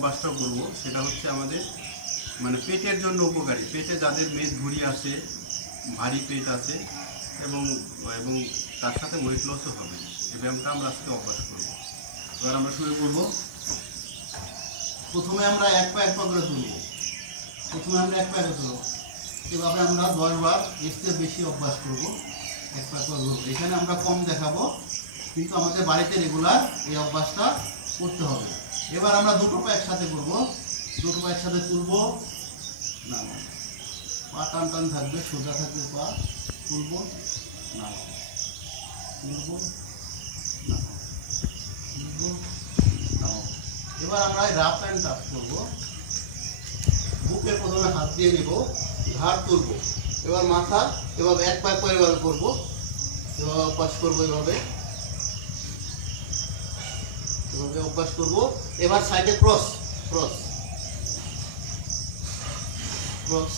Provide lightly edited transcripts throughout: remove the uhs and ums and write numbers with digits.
অভ্যাসটা করব সেটা হচ্ছে আমাদের মানে পেটের জন্য উপকারী। পেটে যাদের মেদ ভুঁড়ি আছে, ভারী পেট আছে এবং এবং তার সাথে ওয়েট লসও হবে, এই ব্যায়ামটা আমরা আজকে অভ্যাস করব। এবার আমরা শুরু করব। প্রথমে আমরা এক পা করে তুলব। প্রথমে আমরা এক পা তুলব, এভাবে আমরা 10 বার এর চেয়ে বেশি অভ্যাস করব। এক পা করে তুলব, এখানে আমরা কম দেখাবো, কিন্তু আমাদের বাড়িতে রেগুলার এই অভ্যাসটা করতে হবে। এবার আমরা দুটো পা একসাথে করব। দুটো পা একসাথে তুলব, না পা টান টান থাকবে, সোজা থাকবে পা, তুলব না, তুলব না, তুলব না। এবার আমরা রাফ অ্যান্ড টাফ করব। বুকে প্রথমে হাত দিয়ে নেব, ঘাড় তুলব, এবার মাথা এভাবে এক পা করে এভাবে করবো, এভাবে অভ্যাস করবো, এভাবে এভাবে অভ্যাস করব। এবার সাইডে ক্রস ক্রস ক্রস।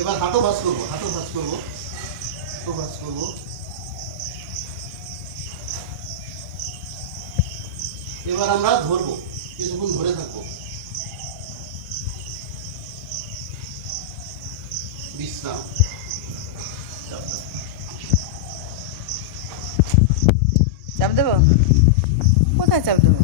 এবার হাঁটু ভাঁজ করব, হাঁটু ভাঁজ করব, হাঁটু ভাঁজ করব। এবার আমরা ধরবো, কিছুক্ষণ ধরে থাকবো, বিশ্রাম। চাপ দেবো? কোথায় চাপ দেবো?